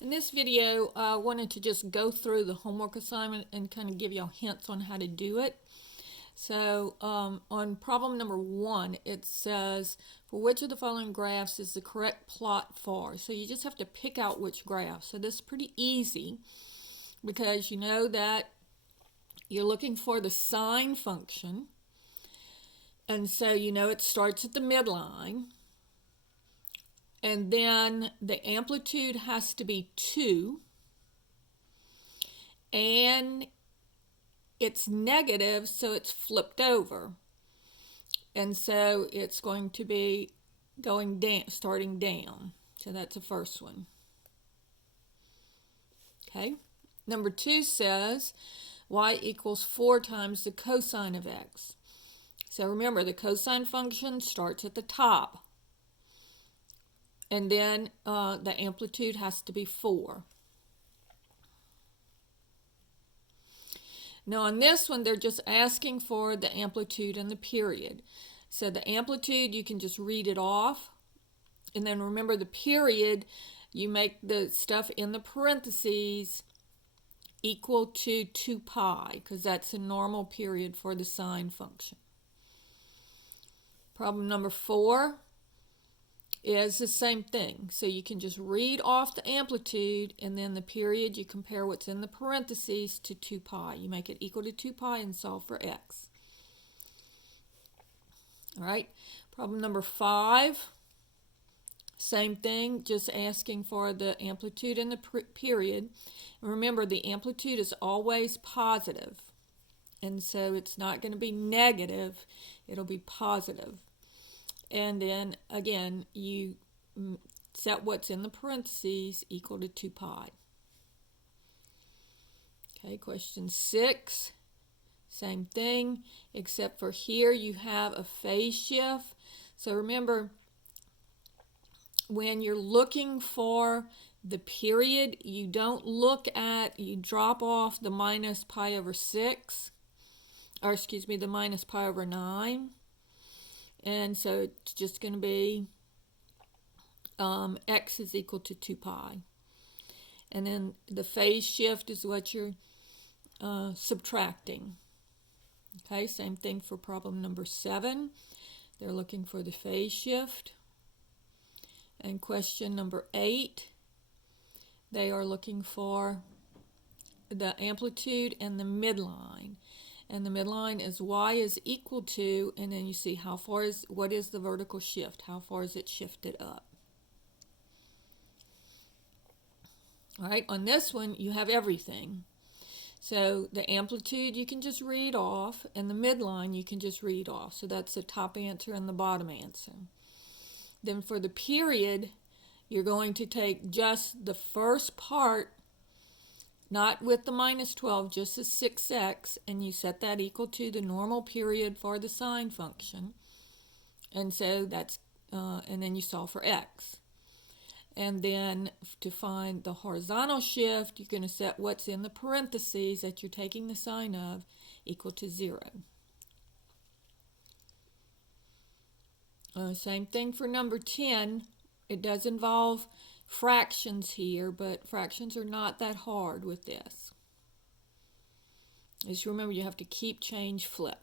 In this video, I wanted to just go through the homework assignment and kind of give y'all hints on how to do it. So on problem number 1, it says, for which of the following graphs is the correct plot for? So you just have to pick out which graph. So this is pretty easy because you know that you're looking for the sine function. And so you know it starts at the midline. And then the amplitude has to be 2. And it's negative, so it's flipped over. And so it's going to be going down, starting down. So that's the first one. Okay. Number 2 says y equals 4 times the cosine of x. So remember, the cosine function starts at the top. And then the amplitude has to be 4. Now on this one, they're just asking for the amplitude and the period. So the amplitude, you can just read it off. And then remember the period, you make the stuff in the parentheses equal to 2 pi, because that's a normal period for the sine function. Problem number 4 is the same thing. So you can just read off the amplitude, and then the period, you compare what's in the parentheses to 2 pi. You make it equal to 2 pi and solve for x. All right, problem number 5, same thing, just asking for the amplitude and the period. And remember, the amplitude is always positive, and so it's not going to be negative, it'll be positive. And then again, you set what's in the parentheses equal to 2 pi. Okay, question 6, same thing, except for here you have a phase shift. So remember, when you're looking for the period, you don't look at, you drop off the minus pi over 6, or excuse me, the minus pi over 9. And so it's just going to be x is equal to 2 pi. And then the phase shift is what you're subtracting. Okay, same thing for problem number 7. They're looking for the phase shift. And question number 8, they are looking for the amplitude and the midline. And the midline is y is equal to, and then you see how far is, what is the vertical shift? How far is it shifted up? All right, on this one, you have everything. So the amplitude you can just read off, and the midline you can just read off. So that's the top answer and the bottom answer. Then for the period, you're going to take just the first part, not with the minus 12, just the 6x, and you set that equal to the normal period for the sine function. And so that's, and then you solve for x. And then to find the horizontal shift, you're going to set what's in the parentheses that you're taking the sine of equal to 0. Same thing for number 10. It does involve fractions here, but fractions are not that hard with this. Just remember, you have to keep, change, flip.